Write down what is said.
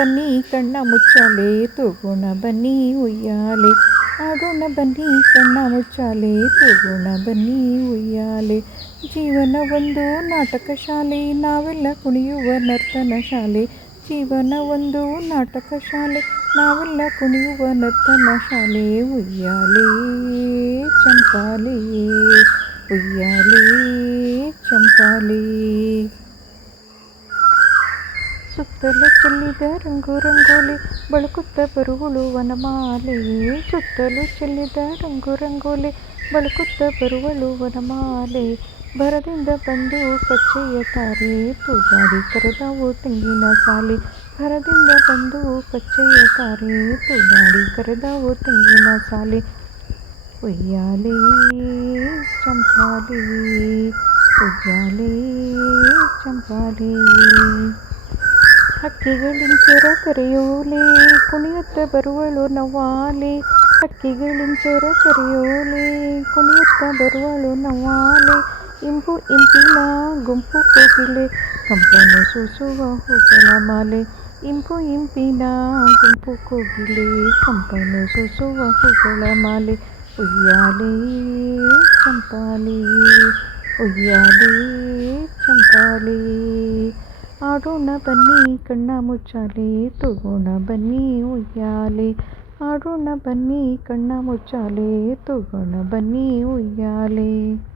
ಬನ್ನಿ ಕಣ್ಣ ಮುಚ್ಚಾಲೆ ತೂಗೋಣ ಬನ್ನಿ ಉಯ್ಯಾಲೆ. ಆಡೋಣ ಬನ್ನಿ ಕಣ್ಣ ಮುಚ್ಚಾಲೆ ತೂಗೋಣ ಬನ್ನಿ ಉಯ್ಯಾಲೆ. ಜೀವನ ಒಂದು ನಾಟಕ ಶಾಲೆ, ನಾವೆಲ್ಲ ಕುಣಿಯುವ ನರ್ತನ ಶಾಲೆ. ಜೀವನ ಒಂದು ನಾಟಕ ಶಾಲೆ, ನಾವೆಲ್ಲ ಕುಣಿಯುವ ನರ್ತನ ಶಾಲೆ. ಉಯ್ಯಾಲೆ ಚಂಪಾಲೆ, ಉಯ್ಯಾಲೆ ಚಂಪಾಲೆ. ಸುತ್ತಲೂ ಚೆಲ್ಲಿದ ರಂಗು ರಂಗೋಲಿ, ಬಳುಕುತ್ತ ಬರುವಳು ವನಮಾಲೆ. ಸುತ್ತಲೂ ಚೆಲ್ಲಿದ ರಂಗು ರಂಗೋಲಿ, ಬಳುಕುತ್ತ ಬರುವಳು ವನಮಾಲೆ. ಭರದಿಂದ ಬಂದು ಪಚ್ಚೆಯ ತಾರೆ, ತೂಗಾಡಿ ಕರೆದವು ತೆಂಗಿನ ಸಾಲೆ. ಭರದಿಂದ ಬಂದು ಪಚ್ಚೆಯ ತಾರೆ, ತೂಗಾಡಿ ಕರೆದವು ತೆಂಗಿನ ಸಾಲೆ. ಉಯ್ಯಾಲೆ ಚಂಪಾಲೆ, ಉಯ್ಯಾಲೆ ಚಂಪಾಲೆ. ಹಕ್ಕಿಗಳಿಂಚರ ಕರೆಯೋಲೆ, ಕುಣಿಯುತ್ತ ಬರುವಳು ನವ್ವಾಲೆ. ಹಕ್ಕಿಗಳಿಂಚರ ಕರೆಯೋಲೆ, ಕುಣಿಯುತ್ತ ಬರುವಳು ನವ್ವಾಲೆ. ಇಂಪು ಇಂಪಿನ ಗುಂಪು ಕೋಗಿಲೆ, ಕಂಪನ್ನು ಸೂಸುವ ಹೂಗಳ ಮಾಲೆ. ಇಂಪು ಇಂಪಿನ ಗುಂಪು ಕೋಗಿಲೆ, ಕಂಪನ್ನು ಸೂಸುವ ಹೂಗಳ ಮಾಲೆ. ಉಯ್ಯಾಲೆ ಚಂಪಾಲೆ, ಉಯ್ಯಾಲೆ ಚಂಪಾಲೆ. ಆಡೋಣ ಬನ್ನಿ ಕಣ್ಣ ಮುಚ್ಚಾಲೆ ತೂಗೋಣ ಬನ್ನಿ ಉಯ್ಯಾಲೆ. ಆಡೋಣ ಬನ್ನಿ ಕಣ್ಣ ಮುಚ್ಚಾಲೆ ತೂಗೋಣ ಬನ್ನಿ ಉಯ್ಯಾಲೆ.